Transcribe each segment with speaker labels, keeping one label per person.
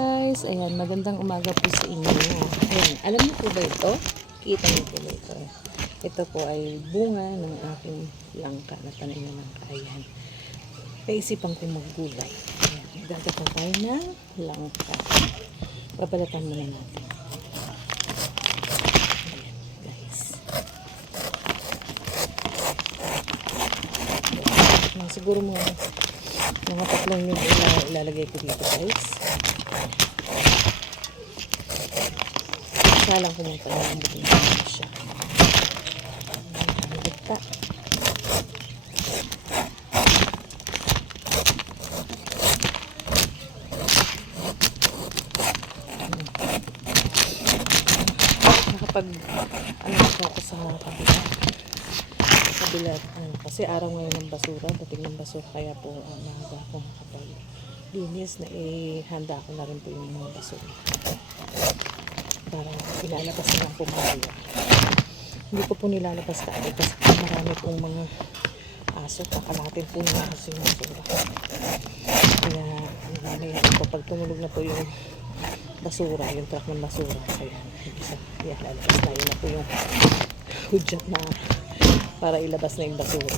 Speaker 1: guys, ayan, magandang umaga po sa inyo. Ayan, alam niyo po ba ito? Kita niyo po ba ito? Ito po ay bunga ng aking langka na tanim na langka. Ayan. Naisipan kong maggulay. Ayan, gagawin tayo ng langka. Babalatan muna natin. Ayan, guys. Mga siguro mga mga tatlong yung ila- ilalagay ko dito guys. Isa lang kumunta na ang bukin na siya. Gita. Nakapag ano siya ako sa kabila kabila ano, kasi araw ngayon ng basura dating ng basura kaya po uh, maaga ako nakapag linis na ihanda ko na rin po yung mga basura para ilalabas na lang po mamaya hindi ko po nilalabas kaagad kasi marami pong mga aso kakalatin po ng aso yung basura kaya ano namin po pag tumulog na po yung basura yung truck ng basura kaya isa yan lalabas yun na po yung hudyat na para ilabas na yung basura.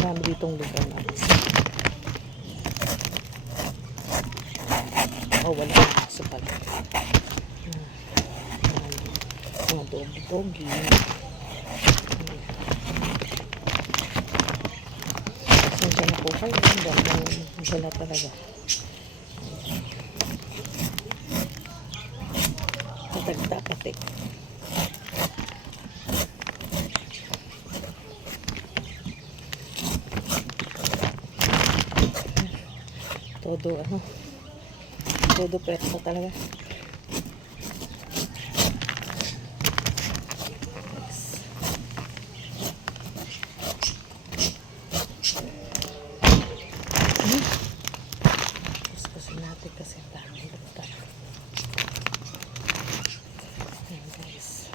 Speaker 1: Marami ditong lugar na aso. Wala na aso pala. Marami. Mga dog-dogi. Pasensya na po kayo. Dahil wala talaga. Matagta pati. Todo ano. Todo persa talaga. Yes. Hmm. Kuskusin natin kasi ang daming lupa. Ayan guys.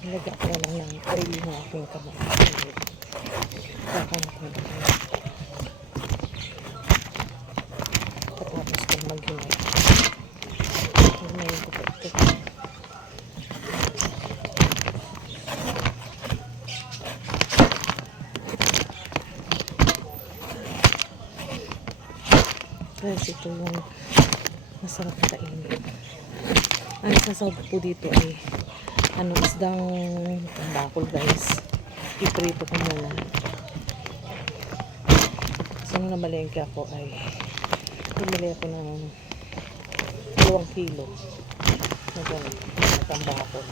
Speaker 1: Nilagyan ko lang ng oil ng aking kamay. Kakanap na ba tayo? Patapos ko mag-hinay. Hinayin ko po ito. Guys, ito yung masarap kainin. Ang sasawag po dito ay ano isdang bakol guys. Iprito ko muna. So nung namalengke ako ay bumili ako ng 2 kilo na gano'n na tambakol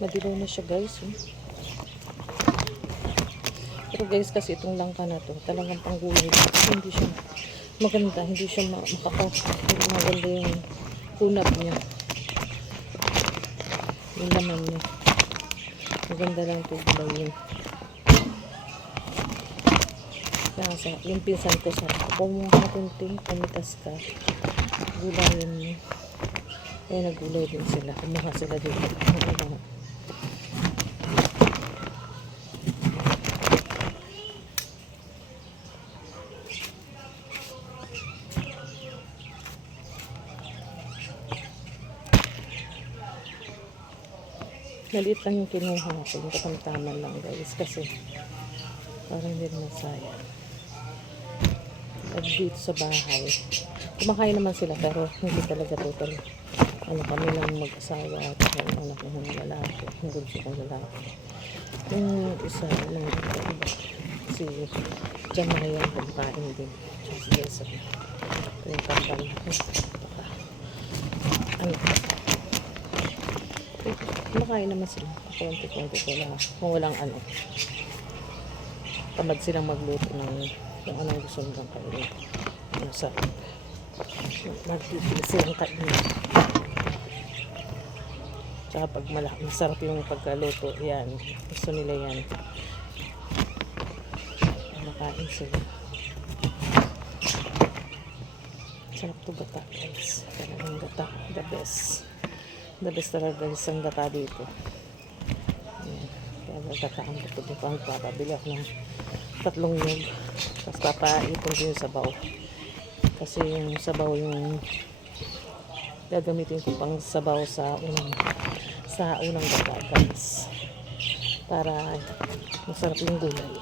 Speaker 1: madilaw na siya guys eh. pero guys kasi itong langka na to talagang panggulay hindi siya maganda hindi siya ma makaka hindi maganda yung kunat niya. Yung laman niya. Maganda lang ito gulayin kaya sa yung pinsan ko sa kung mo kakunting pamitas ka. Gulayin mo kaya nagulay din sila. Kumuha sila dito Maliit lang yung kinuha. Yung katamtaman lang guys. Kasi parang hindi naman sayang. At dito sa bahay. Kumakain naman sila pero hindi talaga total. Ano kami lang mag-asawa at yung anak ng lalaki. Yung bunso ng lalaki. Yung isa lang iba. Si yan, kumakain din. Si Jason. Ito yung. Baka, ano, eh, kumakain naman sila. Konti-konti ko lang. Kung walang ano, tamad silang magluto ng kung anong gusto nilang kainin. Sa magpipili silang kainin. Tsaka pag mala, masarap yung pagkaluto, yan. Gusto nila yan. Makain sila. Sarap to gata, guys. Talagang gata. The best. The best talaga isang gata dito. Ayan. Kaya gagataan ko ito. Dito ang papabili ako ng tatlong nyug. Tapos papaipon ko yung sabaw. Kasi yung sabaw yung gagamitin ko pang sabaw sa unang sa unang gata, guys. Para masarap yung gulay.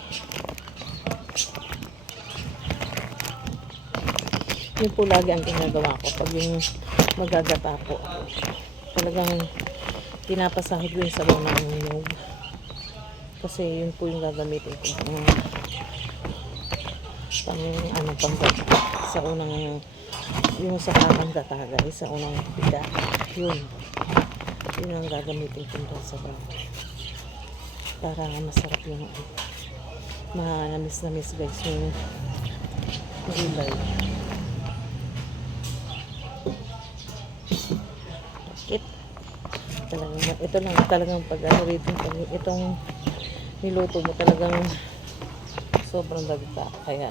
Speaker 1: Yun po lagi ang ginagawa ko pag yung magagata po. Talagang pinapasahid ko yung sabaw ng nyug. Kasi yun po yung gagamitin ko pang, pang ano pang. Sa unang yung sa kakang gata guys, sa unang pita. Yun. Yun ang gagamitin ko sa sabaw. Para masarap yung. Manamis na miss guys yung gulay. Talagang, ito lang talagang pag ano rito, pag itong niluto mo talagang sobrang dagta. Kaya,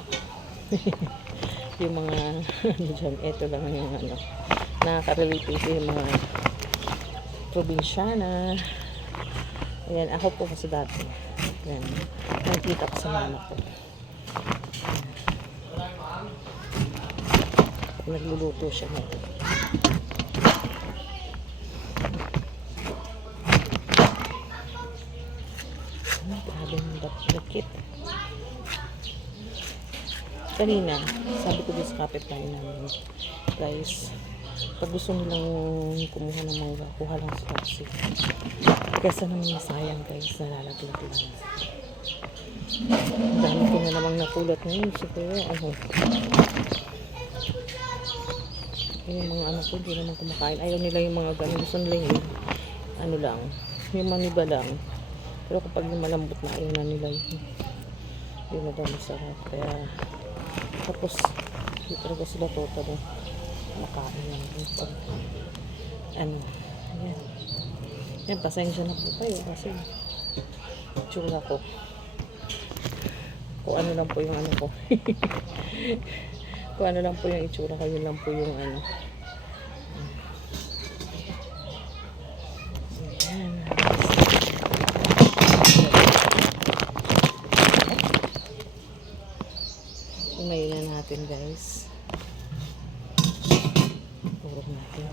Speaker 1: yung mga, ano dyan, ito lang yung ano, nakaka-relate ito yung mga probinsyana. Ayan, ako po kasi dati. Ayan, nakikita ko sa mama ko. Nagluluto siya ngayon. Dakit. Kanina, sabi ko din sa kapitbahay namin, guys, pag gusto nilang kumuha ng mangga, kuha lang sa taxi. Kesa naman masayang guys, nalalaglag lang. Ang dami ko na namang napulot ngayon, siguro, ano, yung mga anak ko, hindi naman kumakain. Ayaw nila yung mga ganun. Gusto nila yung, ano lang, yung maniba lang. Pero kapag malambot na, ayaw na nila yun. Hindi na daw masarap. Kaya, tapos, hindi talaga sila total eh. Makain. Yung pag, ano, yan. Yan, pasensya na po kayo kasi tsura ko. Kung ano lang po yung ano ko. Kung ano lang po yung itsura ko, yun lang po yung ano. Ayan. Umayin na natin guys. Purok natin.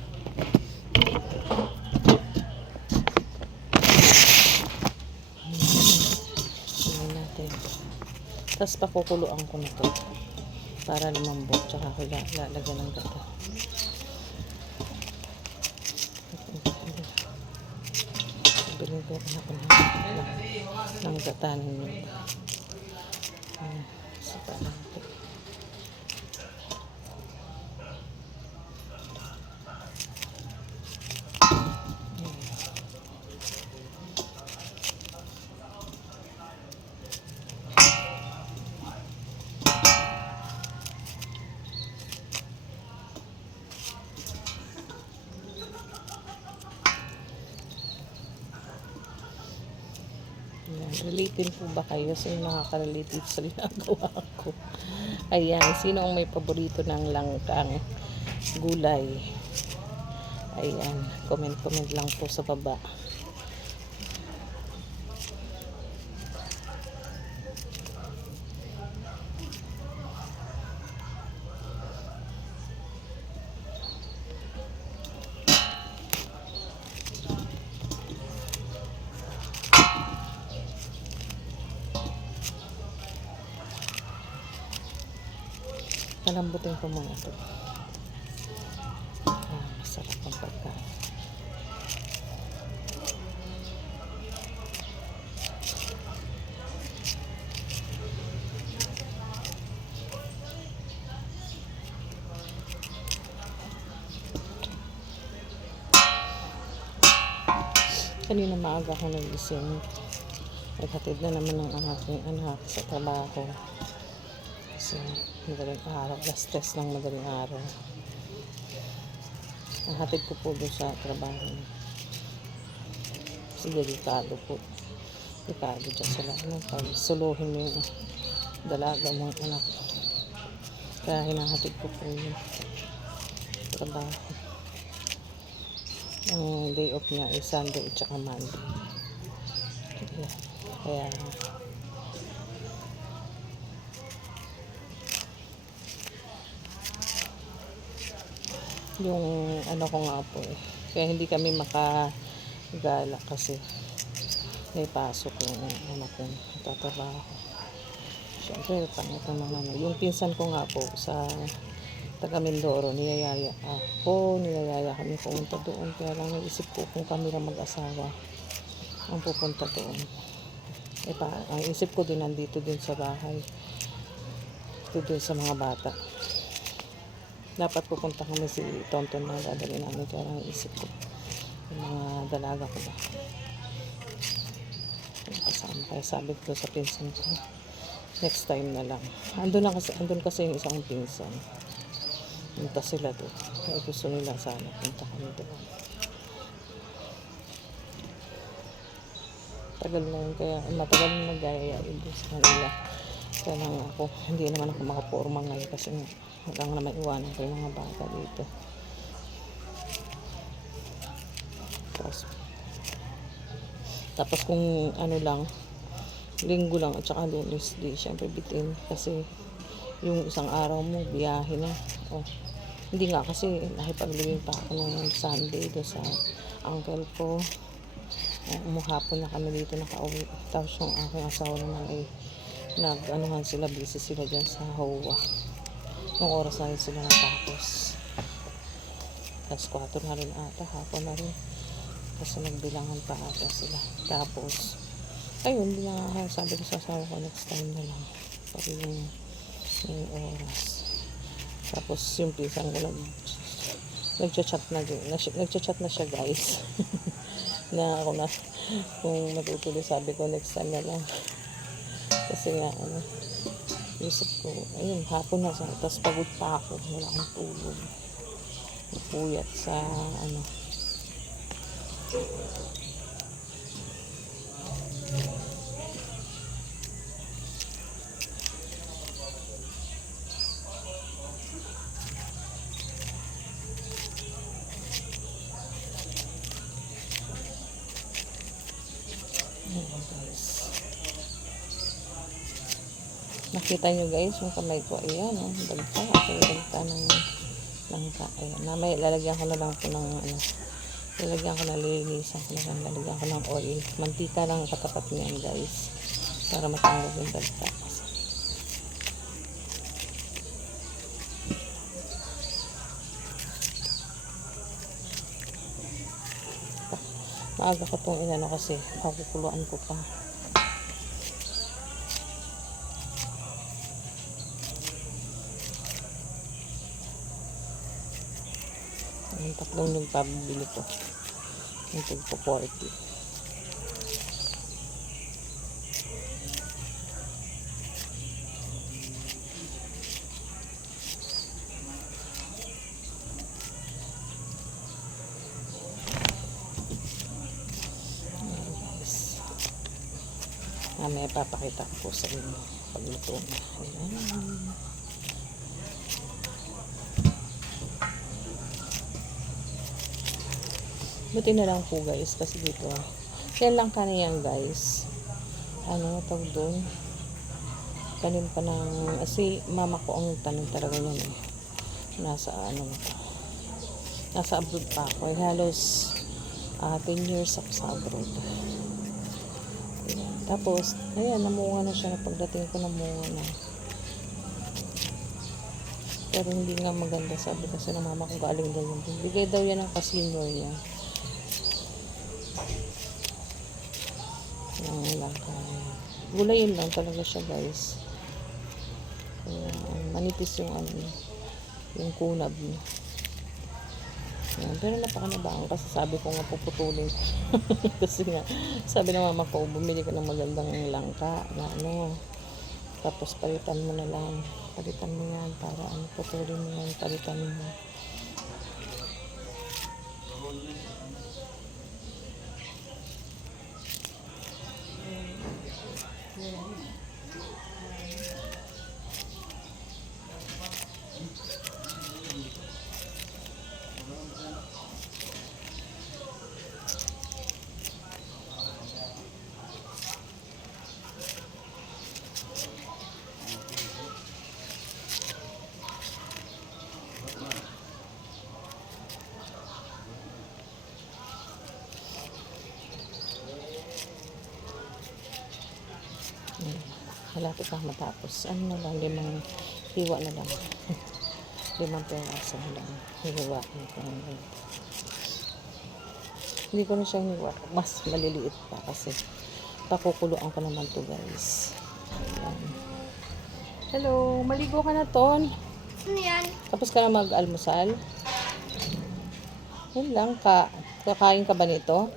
Speaker 1: Umayin natin. Tapos pakukuluan ko na to para lumambot tsaka la- lalagyan ng gata binigyan ko ako ng, ng, ng gata ninyo uh, sa parang Ayan, Related po ba kayo? Sino nakaka-relate sa ginagawa ko? Ayan, sino ang may paborito ng langkang gulay? Ayan, comment-comment lang po sa baba. Abutin ko muna ito. Ah, masarap ang pagkain. Kanina maaga ako nagising. Naghatid na naman ng aking anak sa trabaho. So, madaling araw, alas stress ng madaling araw. Ang hatid ko po doon sa trabaho. Kasi delikado po. Delikado dyan sila. Ano, pag suluhin mo yung dalaga mong anak. Kaya hinahatid ko po yung trabaho. Ang day off niya ay Sunday at saka Monday. Kaya yung ano ko nga po eh. Kaya hindi kami makagala kasi may pasok yung anak ko tatrabaho. Siyempre, pangit naman ano. Yung pinsan ko nga po sa taga Mindoro, niyayaya ako, niyayaya kami pumunta doon. Kaya lang naisip ko kung kami lang mag-asawa ang pupunta doon. Eh, pa, ang isip ko din nandito din sa bahay. Ito din sa mga bata. Dapat pupunta kami si Tonton na dadali namin. Kaya lang isip ko. Yung mga dalaga ko ba. Kasama. Kaya sabi ko sa pinsan ko, next time na lang. Andun, na kasi, andun kasi yung isang pinsan. Punta sila doon. Kaya gusto nila sana punta kami doon. Tagal na yun. Kaya matagal na nag-ayayain doon sa kanila. Kaya lang ako, hindi naman ako makaporma ngayon kasi nga, wala nga naman iwanan ko yung mga bata dito. Tapos, tapos kung ano lang, linggo lang at saka lunes, di syempre bitin. Kasi yung isang araw mo, biyahe na. Oh, hindi nga kasi nakipaglibing pa ako ng Sunday doon sa uncle ko. Uh, umuhapon na kami dito nakauwi. Tapos yung aking asawa naman ay nag-anuhan sila, busy sila dyan sa Hawa. Nung oras na rin sila natapos. Tapos 4 na rin ata, hapon na rin. Kasi nagbilangan pa ata sila. Tapos, ayun, hindi na sabi ko sa asawa ko, next time na lang. Pag yung, yung oras. Tapos yung pinsan ko nag nagchat-chat na din. Nagchat-chat na siya guys. na ako na kung matutuloy sabi ko next time na lang. Kasi nga ano isip ko, ayun, hapon na sa, tapos pagod pa ako, wala akong tulog. Puyat sa, ano, ayun guys. Nakita nyo guys, yung kamay ko, ayan, oh, dagta. Ako dagta ng langka. Ayan, namay, lalagyan ko na lang po ng, ano, lalagyan ko na, lilinisan ko na lang, lalagyan ko ng oil. Mantika lang ang katapat niyan guys, para matanggal yung dagta. Maaga ko itong inano kasi, pakukuluan ko pa. Yung tatlong nagpabili ko. Yung tagpo 40. Ayan, guys. Mamaya papakita ko sa inyo pagluto na. Ayan. Buti na lang po guys kasi dito. Yan lang kaniyan guys. Ano tawag doon? Tanim pa ng kasi mama ko ang tanim talaga yan eh. Nasa ano Nasa abroad pa ako. Eh, halos ah 10 years ako sa abroad. Tapos, ayan, namunga na siya na pagdating ko namunga na. Pero hindi nga maganda sabi kasi ng mama ko galing daw bigay daw yan ng kasinor niya. Yung langka. Gulayin lang talaga siya guys. Kaya, manipis yung ano yung kunab niya. Yan, pero napakanabaan kasi sabi ko nga puputulin. kasi nga, sabi ng mama ko, bumili ka ng magandang langka na ano. Tapos palitan mo na lang. Palitan mo yan para ano, putulin mo yan, palitan mo. Yan. Malapit na matapos. Ano na lang, limang hiwa na lang. limang peraso na lang. Hiwa. Yan. Hindi ko na siya hiwa. Mas maliliit pa kasi pakukuluan ko naman to guys. Yan. Hello, maligo ka na ton.
Speaker 2: Ano yan?
Speaker 1: Tapos ka na mag-almusal. Yun lang ka. Kakain ka ba nito?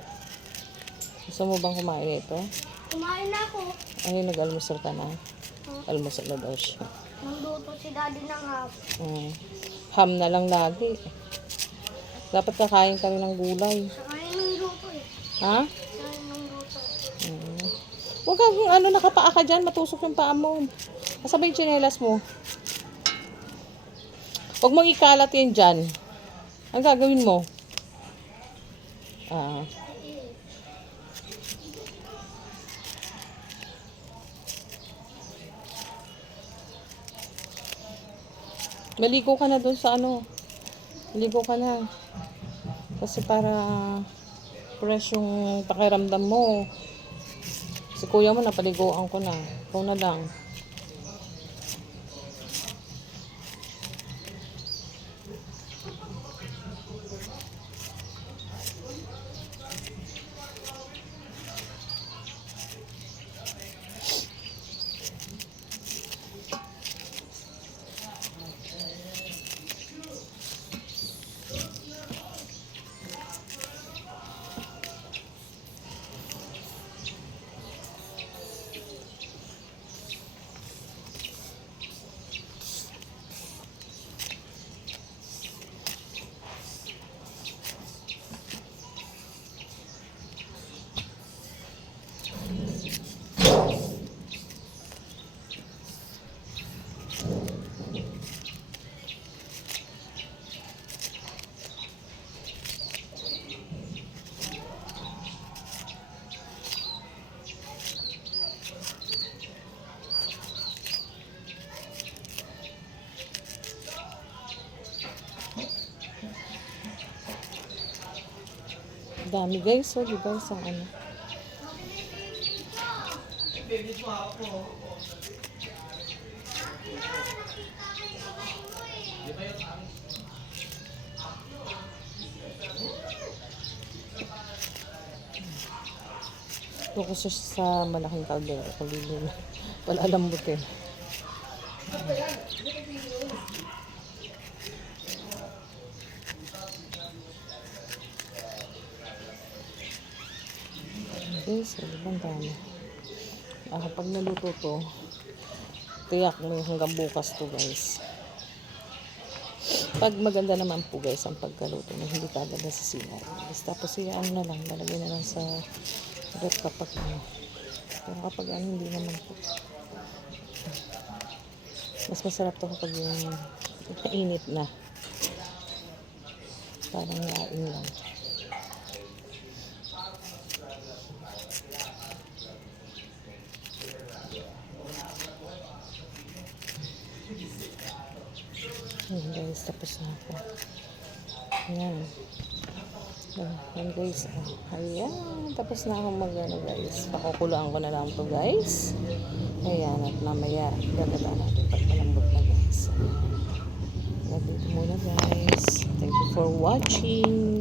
Speaker 1: Gusto mo bang kumain nito?
Speaker 2: Kumain na ako.
Speaker 1: Ay, nag-almusal ka na. Almusal na daw siya.
Speaker 2: Nagluto si daddy ng hap.
Speaker 1: Mm. Ham na lang lagi. Dapat kakain ka rin ng gulay.
Speaker 2: Saka yun yung luto eh.
Speaker 1: Ha?
Speaker 2: Saka yun yung luto.
Speaker 1: Mm. Huwag kang ano, nakapaa ka dyan. Matusok yung paa mo. Nasabay yung tsinelas mo. Huwag mong ikalat yan dyan. Ang gagawin mo? Ah. Maligo ka na dun sa ano. Maligo ka na. Kasi para fresh yung pakiramdam mo. Si kuya mo napaliguan ko na. Ikaw na lang. Dami guys, so di ba isang ano. Ko siya sa malaking kaldero. Kulilin. Wala lambutin. Guys, so, di ba ang dami? Ah, pag naluto to, tiyak mo hanggang bukas to guys. Pag maganda naman po guys ang pagkaluto na hindi kagad na. Guys, tapos siya ano na lang, lalagay na lang sa rep kapag ano. Pero kapag ano, hindi naman po. Mas masarap to kapag yung mainit na. Parang laing lang. Ayan guys, tapos na ako. Ayan. Ayan guys. Ayan. Tapos na ako mag ano guys. Pakukulaan ko na lang to guys. Ayan. At mamaya gagata natin pag malambot na guys. Ayan. Dito muna guys. Thank you for watching.